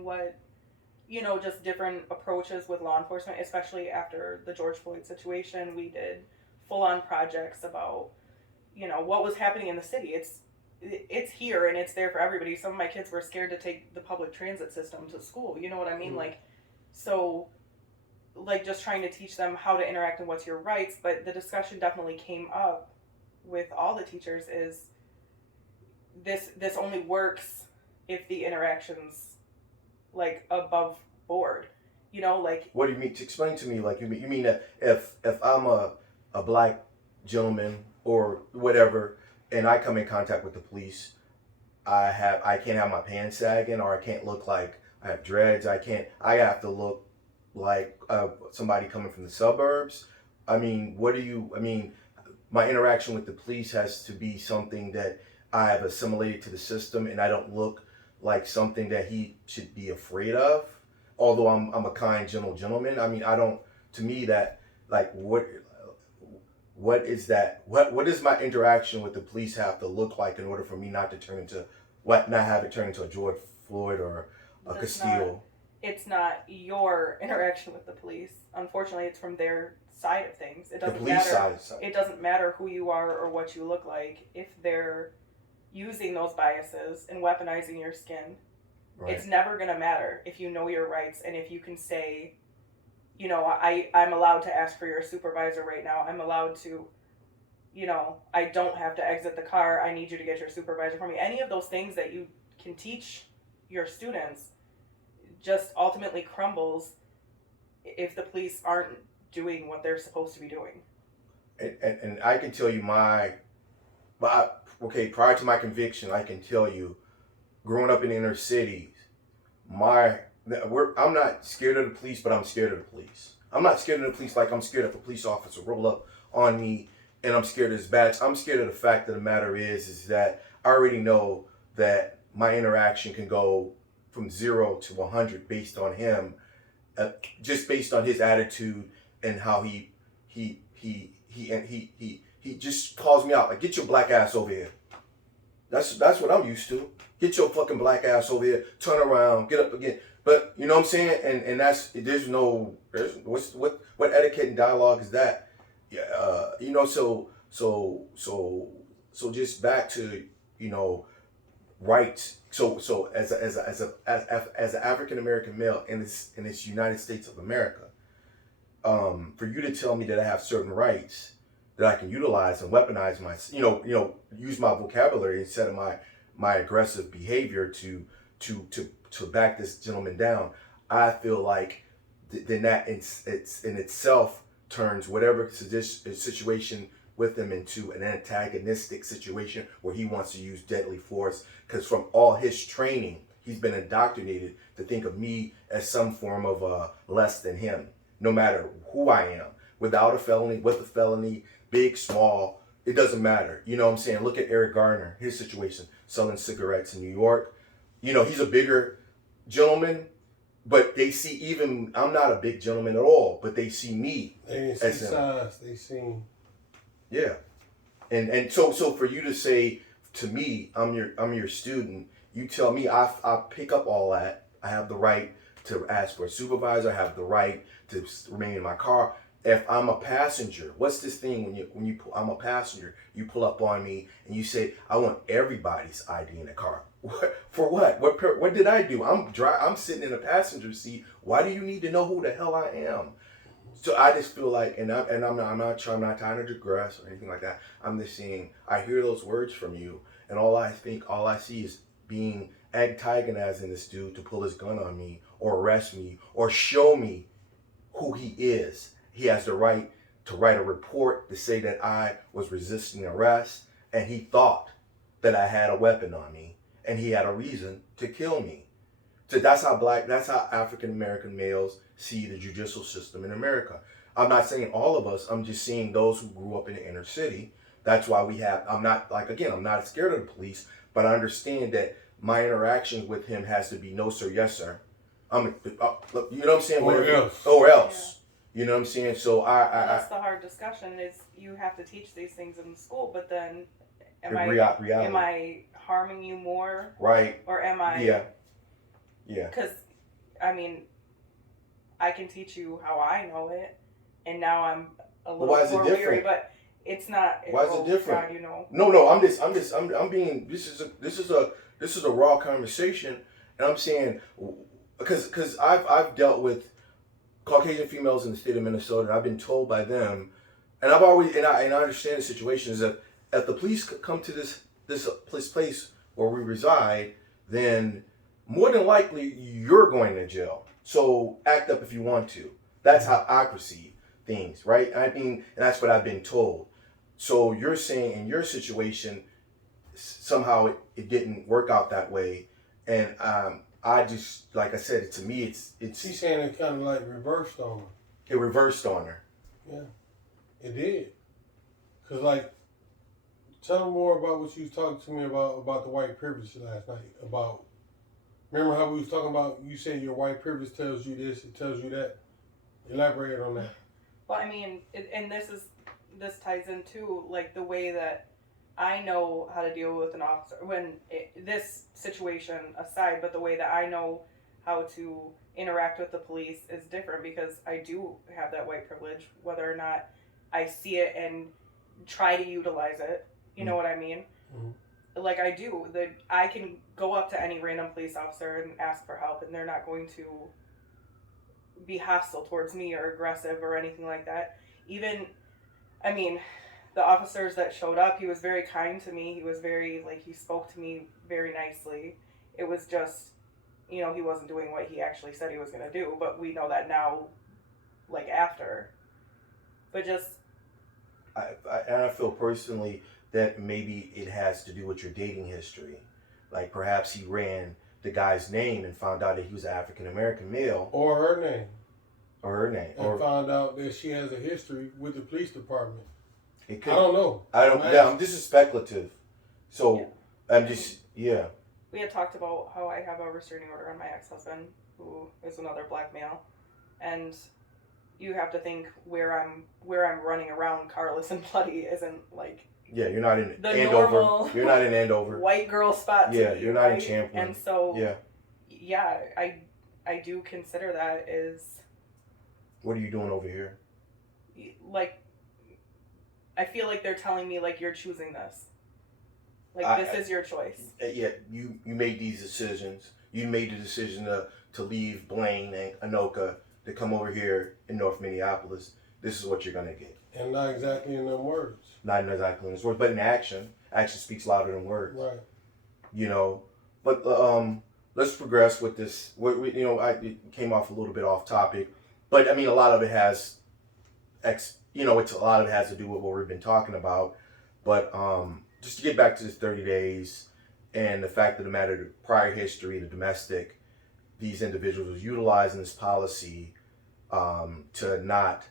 and what, just different approaches with law enforcement, especially after the George Floyd situation. We did full on projects about, what was happening in the city. It's here and it's there for everybody. Some of my kids were scared to take the public transit system to school. You know what I mean? So, just trying to teach them how to interact and what's your rights. But the discussion definitely came up with all the teachers is this only works if the interactions above board. What do you mean? Explain to me. Like you mean that if I'm a black gentleman or whatever, and I come in contact with the police, I can't have my pants sagging, or I can't look like I have dreads. I have to look like somebody coming from the suburbs. I mean, my interaction with the police has to be something that I have assimilated to the system, and I don't look like something that he should be afraid of. Although I'm a kind, gentle gentleman. I mean, I don't. To me, that like what is that? What does my interaction with the police have to look like in order for me not have it turn into a George Floyd or a Castillo? It's not your interaction with the police. Unfortunately, it's from their side of things. It doesn't matter. It doesn't matter who you are or what you look like if they're using those biases and weaponizing your skin. Right. It's never going to matter if you know your rights and if you can say, I'm allowed to ask for your supervisor right now. I'm allowed to, I don't have to exit the car. I need you to get your supervisor for me. Any of those things that you can teach your students just ultimately crumbles if the police aren't doing what they're supposed to be doing. And I can tell you prior to my conviction, I can tell you, growing up in the inner cities, I'm not scared of the police, but I'm scared of the police. I'm not scared of the police like I'm scared if a police officer roll up on me and I'm scared of his badge. I'm scared of the fact of the matter is that I already know that my interaction can go from 0 to 100 based on him, just based on his attitude and how he just calls me out like, get your black ass over here. That's what I'm used to. Get your fucking black ass over here. Turn around. Get up again. But you know what I'm saying? And what etiquette and dialogue is that? Yeah. So just back to rights. So as an African American male in this United States of America, for you to tell me that I have certain rights that I can utilize and weaponize use my vocabulary instead of my aggressive behavior to back this gentleman down, I feel like then that it's in itself turns whatever situation with him into an antagonistic situation where he wants to use deadly force, because from all his training, he's been indoctrinated to think of me as some form of less than him, no matter who I am, without a felony, with a felony, big, small, it doesn't matter. You know what I'm saying? Look at Eric Garner, his situation, selling cigarettes in New York. He's a bigger gentleman, but they see I'm not a big gentleman at all, but they see me as him. Size, they see. Yeah. And so for you to say to me, I'm your student, you tell me I pick up all that. I have the right to ask for a supervisor. I have the right to remain in my car. If I'm a passenger, what's this thing I'm a passenger, you pull up on me and you say, I want everybody's ID in the car. For what? What did I do? I'm sitting in the passenger seat. Why do you need to know who the hell I am? So I just feel like, I'm not trying to digress or anything like that. I'm just saying, I hear those words from you, and all I see is being antagonizing this dude to pull his gun on me or arrest me or show me who he is. He has the right to write a report to say that I was resisting arrest, and he thought that I had a weapon on me, and he had a reason to kill me. So that's how African American males see the judicial system in America. I'm not saying all of us, I'm just saying those who grew up in the inner city. That's why I'm not scared of the police, but I understand that my interaction with him has to be no sir, yes sir. You know what I'm saying? Or else. You know what I'm saying? So that's the hard discussion is you have to teach these things in school, but then am I harming you more? Right. Or am I? Yeah. Because I mean, I can teach you how I know it, and now I'm a little more weary, but it's not. Why is it different? God, you know. No. I'm being. This is a raw conversation, and I'm saying because I've dealt with Caucasian females in the state of Minnesota, and I've been told by them, and I've always and I understand the situation is that if the police come to this place where we reside, then more than likely you're going to jail. So act up if you want to. That's how I perceive things, right? I mean, and that's what I've been told. So you're saying in your situation, somehow it didn't work out that way, and I just, like I said, to me it's. She's saying it kind of like reversed on her. It reversed on her. Yeah, it did. Cause like, tell me more about what you was talking to me about the white privilege last night. About, remember how we was talking about? You said your white privilege tells you this, it tells you that. Elaborate on that. Well, I mean, and this ties into like the way that I know how to deal with an officer this situation aside, but the way that I know how to interact with the police is different because I do have that white privilege, whether or not I see it and try to utilize it. You know what I mean? Mm-hmm. Like I do. I can go up to any random police officer and ask for help, and they're not going to be hostile towards me or aggressive or anything like that. Even, I mean, the officers that showed up, he was very kind to me. He was very, he spoke to me very nicely. It was just, he wasn't doing what he actually said he was going to do, but we know that now, after. But just... I feel personally that maybe it has to do with your dating history. Like, perhaps he ran the guy's name and found out that he was an African-American male. Or her name. And found out that she has a history with the police department. It could, I don't know. This is speculative. So, yeah. I'm just, yeah. We had talked about how I have a restraining order on my ex-husband, who is another black male. And you have to think where I'm running around carless and bloody isn't Yeah, you're not in the Andover. Normal you're not in Andover. White girl spot. Yeah, you're not in Champlain. And so, yeah, I do consider that is. What are you doing over here? I feel like they're telling me you're choosing this. This is your choice. Yeah, you made these decisions. You made the decision to leave Blaine and Anoka to come over here in North Minneapolis. This is what you're gonna get. And not exactly in them words. Not exactly in those words, but in action. Action speaks louder than words. Right. But let's progress with this. I came off a little bit off topic, but I mean, a lot of it has, a lot of it has to do with what we've been talking about. But just to get back to this 30 days and the fact of the matter, the prior history, the domestic, these individuals was utilizing this policy to not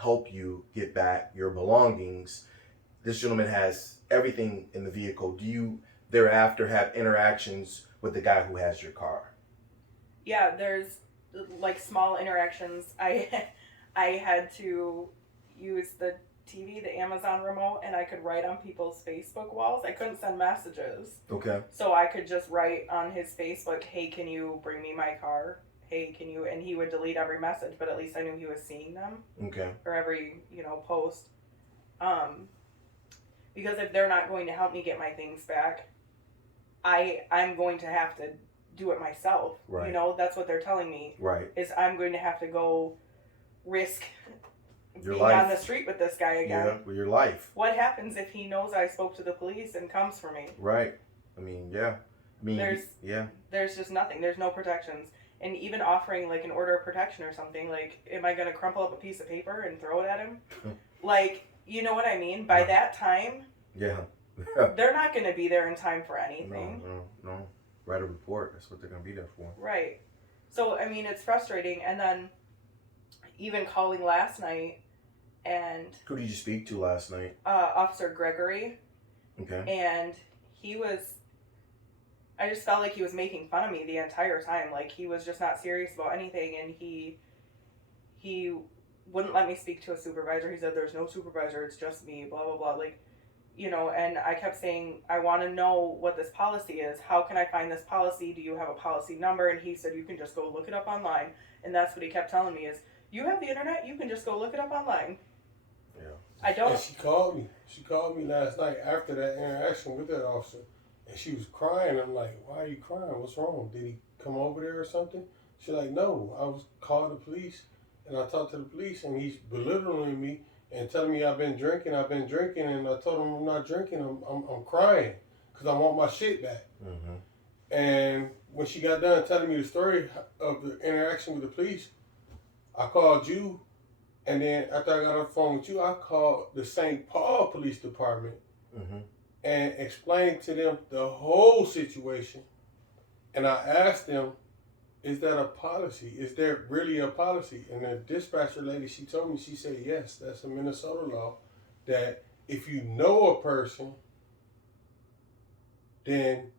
help you get back your belongings. This gentleman has everything in the vehicle. Do you thereafter have interactions with the guy who has your car? Yeah, there's small interactions. I had to use the TV, the Amazon remote, and I could write on people's Facebook walls. I couldn't send messages. Okay. So I could just write on his Facebook, "Hey, can you bring me my car? Hey, can you?" And he would delete every message, but at least I knew he was seeing them. Okay. Or every, post. Because if they're not going to help me get my things back, I'm going to have to do it myself. Right. That's what they're telling me. Right. Is I'm going to have to go risk your being life on the street with this guy again. Yeah, with your life. What happens if he knows I spoke to the police and comes for me? Right. I mean, yeah. There's just nothing. There's no protections. And even offering an order of protection or something, am I going to crumple up a piece of paper and throw it at him? You know what I mean? By that time, they're not going to be there in time for anything. No. Write a report. That's what they're going to be there for. Right. So, I mean, it's frustrating. And then even calling last night and... Who did you speak to last night? Officer Gregory. Okay. And he was... I just felt like he was making fun of me the entire time. He was just not serious about anything, and he wouldn't let me speak to a supervisor. He said, "There's no supervisor, it's just me," blah, blah, blah. and I kept saying, I want to know what this policy is. How can I find this policy? Do you have a policy number? And he said, you can just go look it up online. And that's what he kept telling me is, you have the internet, you can just go look it up online. Yeah. I don't. And she called me. She called me last night after that interaction with that officer. And she was crying. I'm like, why are you crying? What's wrong? Did he come over there or something? She's like, no, I was called the police. And I talked to the police, and he's belittling me and telling me I've been drinking, and I told him I'm not drinking. I'm crying because I want my shit back. Mm-hmm. And when she got done telling me the story of the interaction with the police, I called you, and then after I got on the phone with you, I called the St. Paul Police Department and explained to them the whole situation. And I asked them, is that a policy? Is there really a policy? And the dispatcher lady, she told me, she said, yes, that's a Minnesota law, that if you know a person, then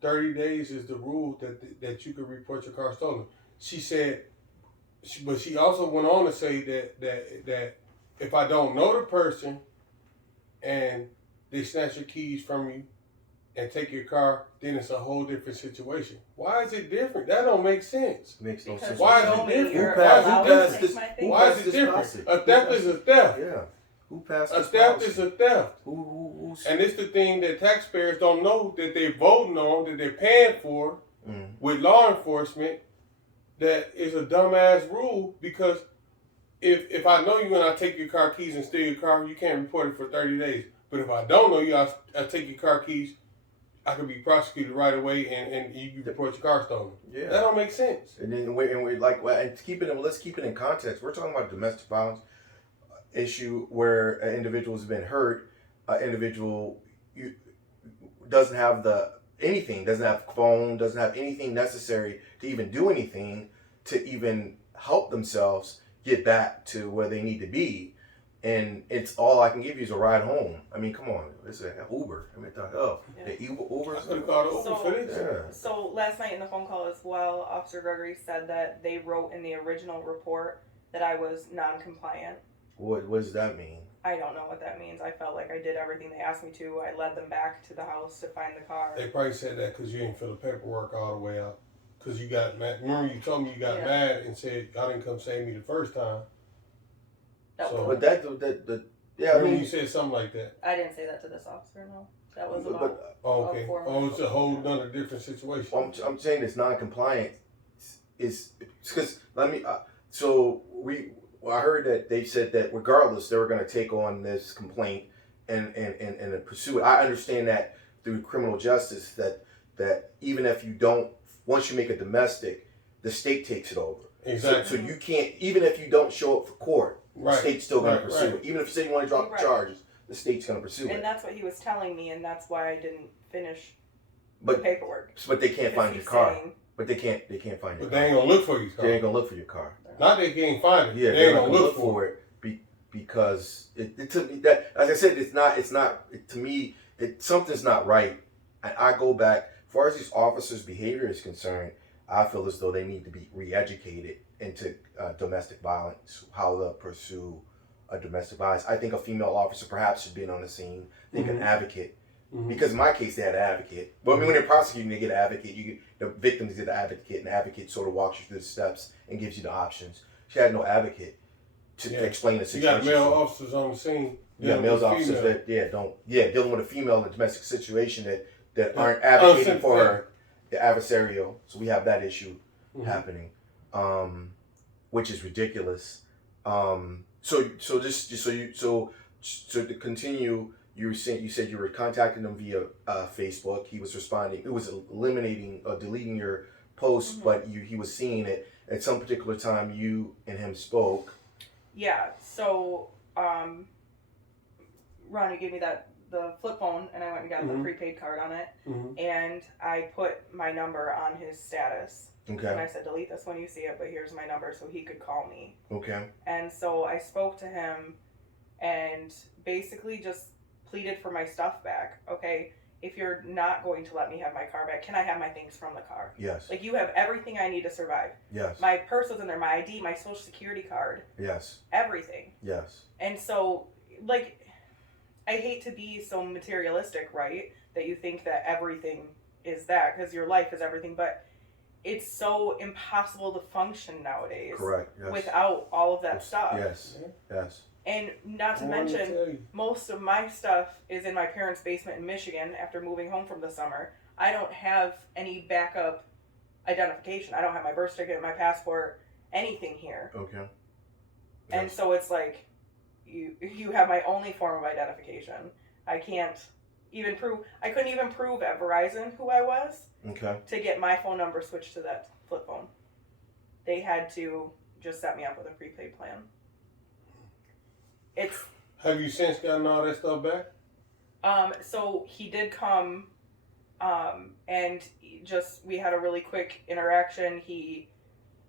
30 days is the rule that you could report your car stolen. She said, but she also went on to say that if I don't know the person and they snatch your keys from you and take your car, then it's a whole different situation. Why is it different? That don't make sense. Makes no sense. Why is it different? Why is it different? A theft is a theft. Yeah. Who passed a this theft policy? is a theft. Who's... And it's the thing that taxpayers don't know that they're voting on, that they're paying for with law enforcement, that is a dumbass rule, because if I know you and I take your car keys and steal your car, you can't report it for 30 days. But if I don't know you, I take your car keys, I could be prosecuted right away, and you report your car stolen. Yeah, that don't make sense. And then we like, and let's keep it in context. We're talking about domestic violence issue where an individual has been hurt. An individual doesn't have anything, doesn't have phone, doesn't have anything necessary to even do anything to even help themselves get back to where they need to be. And it's all I can give you is a ride home. I mean, come on, it's an Uber. I mean, what the hell? Yeah. The Uber. I could have called Uber for this. Yeah. So last night in the phone call as well, Officer Gregory said that they wrote in the original report that I was non-compliant. What does that mean? I don't know what that means. I felt like I did everything they asked me to. I led them back to the house to find the car. They probably said that because you didn't fill the paperwork all the way out. Because you got mad. Remember you told me you got mad and said, I didn't come save me the first time. But yeah, I mean, you said something like that. I didn't say that to this officer, no. That was about okay. It's a whole nother different situation. Well, I'm saying it's non-compliant is because I heard that they said that regardless they were going to take on this complaint and pursue it. I understand that through criminal justice that even if you don't, once you make a domestic, the state takes it over. Exactly. So you can't, even if you don't show up for court, the state's still going to pursue it. Even if you say you want to drop the charges, the state's going to pursue it. And that's what he was telling me, and that's why I didn't finish the paperwork. But they can't find your car. But they can't find your car. But they ain't going to look for your car. They ain't going to look for your car. Not they can't find it. Yeah, they ain't going to look for it because it to me, that, as I said, to me, something's not right. I go back, as far as these officers' behavior is concerned, I feel as though they need to be re-educated into domestic violence, how to pursue a domestic violence. I think a female officer perhaps should be on the scene. They can advocate. Because in my case, they had an advocate. But I mean, when they're prosecuting, they get an advocate. The victims get an advocate, and the advocate sort of walks you through the steps and gives you the options. She had no advocate to explain the situation. You got male officers on the scene. You got male officers that dealing with a female in a domestic situation that aren't advocating for her, the adversarial. So we have that issue happening, which is ridiculous. So to continue. You said you were contacting him via Facebook. He was responding. It was eliminating or deleting your post, but he was seeing it. At some particular time, you and him spoke. Yeah. So, Ronnie gave me the flip phone, and I went and got the prepaid card on it, and I put my number on his status. Okay. And I said, delete this when you see it, but here's my number so he could call me. Okay. And so I spoke to him, and basically just pleaded for my stuff back. Okay, if you're not going to let me have my car back, can I have my things from the car? Yes. Like, you have everything I need to survive. Yes. My purse was in there, my ID, my social security card. Yes. Everything. Yes. And so, like, I hate to be so materialistic, right? That you think that everything is that, because your life is everything, but it's so impossible to function nowadays. Correct. Yes. Without all of that stuff. Yes. Yes. And not to mention, most of my stuff is in my parents' basement in Michigan after moving home from the summer. I don't have any backup identification. I don't have my birth certificate, my passport, anything here. Okay. Yes. And so it's like, you have my only form of identification. I can't even prove, I couldn't even prove at Verizon who I was. Okay. To get my phone number switched to that flip phone. They had to just set me up with a prepaid plan. Have you since gotten all that stuff back? So he did come, and we had a really quick interaction. He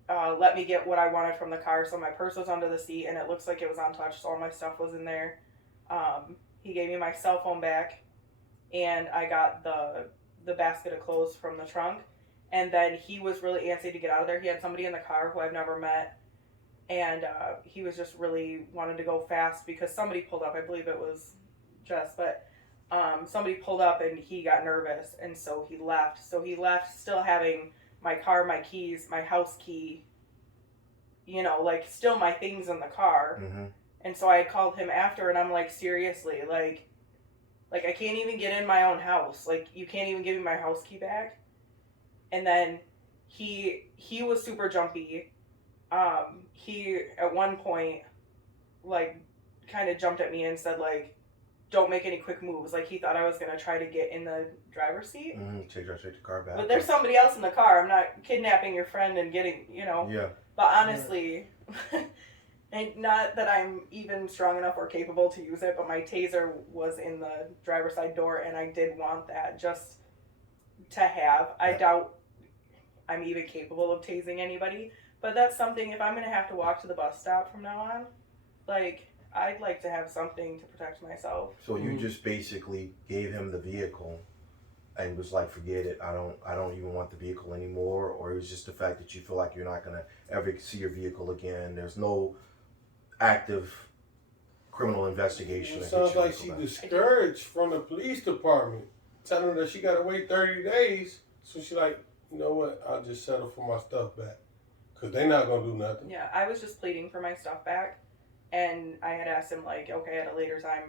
let me get what I wanted from the car. So my purse was under the seat, and it looks like it was untouched. So all my stuff was in there. He gave me my cell phone back, and I got the basket of clothes from the trunk. And then he was really antsy to get out of there. He had somebody in the car who I've never met. And he was just really wanted to go fast because somebody pulled up. I believe it was Jess, but somebody pulled up and he got nervous, and so he left. So he left still having my car, my keys, my house key, like still my things in the car. Mm-hmm. And so I had called him after, and I'm like, seriously, like I can't even get in my own house. Like, you can't even give me my house key back. And then he was super jumpy. He at one point like kind of jumped at me and said like, don't make any quick moves. Like, he thought I was gonna try to get in the driver's seat. Take the car back. But there's somebody else in the car. I'm not kidnapping your friend and getting, Yeah. But honestly, and not that I'm even strong enough or capable to use it, but my taser was in the driver's side door, and I did want that just to have. I doubt I'm even capable of tasing anybody. But that's something, if I'm going to have to walk to the bus stop from now on, like, I'd like to have something to protect myself. So you just basically gave him the vehicle and was like, forget it, I don't even want the vehicle anymore, or it was just the fact that you feel like you're not going to ever see your vehicle again. There's no active criminal investigation. It sounds like she discouraged from the police department, telling her that she got to wait 30 days. So she like, you know what, I'll just settle for my stuff back. Because they're not going to do nothing. Yeah, I was just pleading for my stuff back. And I had asked him, like, okay, at a later time,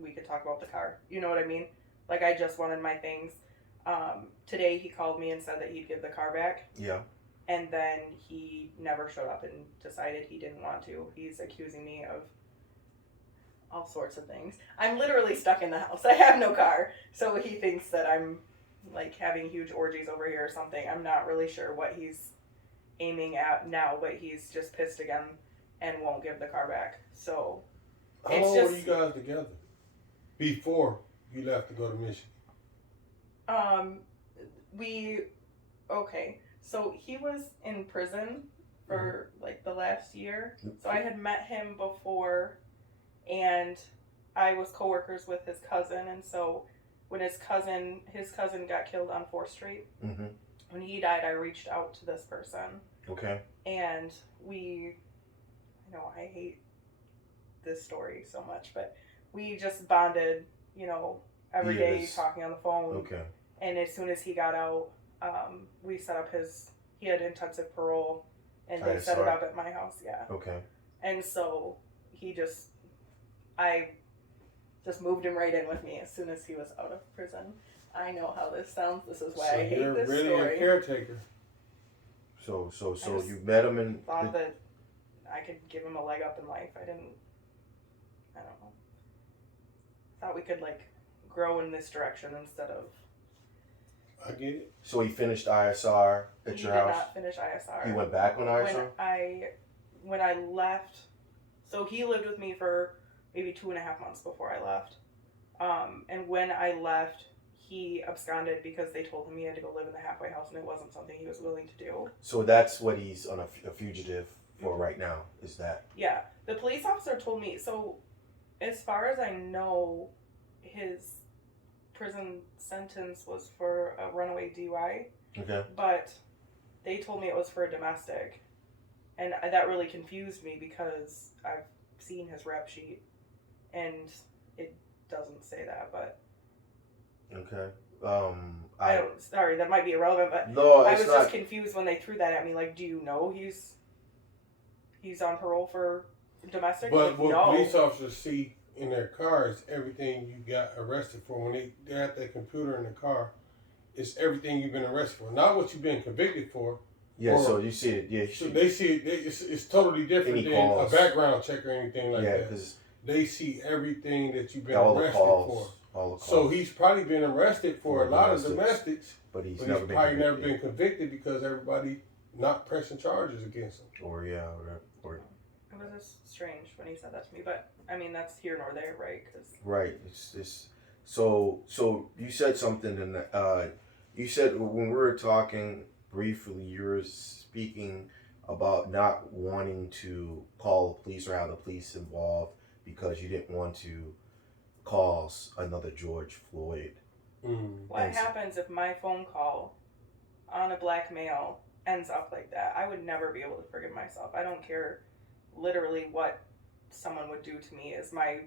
we could talk about the car. You know what I mean? Like, I just wanted my things. Today, he called me and said that he'd give the car back. Yeah. And then he never showed up and decided he didn't want to. He's accusing me of all sorts of things. I'm literally stuck in the house. I have no car. So he thinks that I'm, like, having huge orgies over here or something. I'm not really sure what he's aiming at now, but he's just pissed again and won't give the car back. So how long were you guys together before you left to go to Michigan? So he was in prison for like the last year. So I had met him before, and I was coworkers with his cousin, and so when his cousin got killed on 4th Street, when he died, I reached out to this person. Okay. And I hate this story so much, but we just bonded, every day talking on the phone. Okay. And as soon as he got out, we set up he had intensive parole, and they set it up at my house, yeah. Okay. And so I just moved him right in with me as soon as he was out of prison. I know how this sounds. This is why I hate this story. You're really a caretaker. So you met him and thought that I could give him a leg up in life. I don't know. Thought we could like grow in this direction instead of. I get it. So he finished ISR at your house? He did not finish ISR. He went back on ISR? When I left, so he lived with me for maybe 2.5 months before I left. And when I left, he absconded because they told him he had to go live in the halfway house, and it wasn't something he was willing to do. So that's what he's on a fugitive for right now, is that? Yeah. The police officer told me, so as far as I know, his prison sentence was for a runaway DUI. Okay. But they told me it was for a domestic. And that really confused me because I've seen his rap sheet, and doesn't say that, but Okay. I don't. Sorry, that might be irrelevant, but no, I it's was not. just confused when they threw that at me. Like, do you know he's on parole for domestic? But like, what no. police officers see in their car is everything you got arrested for. When they have that computer in the car, it's everything you've been arrested for, not what you've been convicted for. Yeah, so you see it. Yeah, so they see it. It's totally different than calls. A background check or anything like that. Because they see everything that you've been all arrested the calls, for. all the calls. So he's probably been arrested for a lot of domestics, but he's probably never been convicted because everybody not pressing charges against him. Or it was just strange when he said that to me, but I mean that's here nor there, right? Right. It's so you said something, and you said when we were talking briefly, you were speaking about not wanting to call the police or have the police involved because you didn't want to call another George Floyd. What happens if my phone call on a black male ends up like that? I would never be able to forgive myself. I don't care literally what someone would do to me. Is my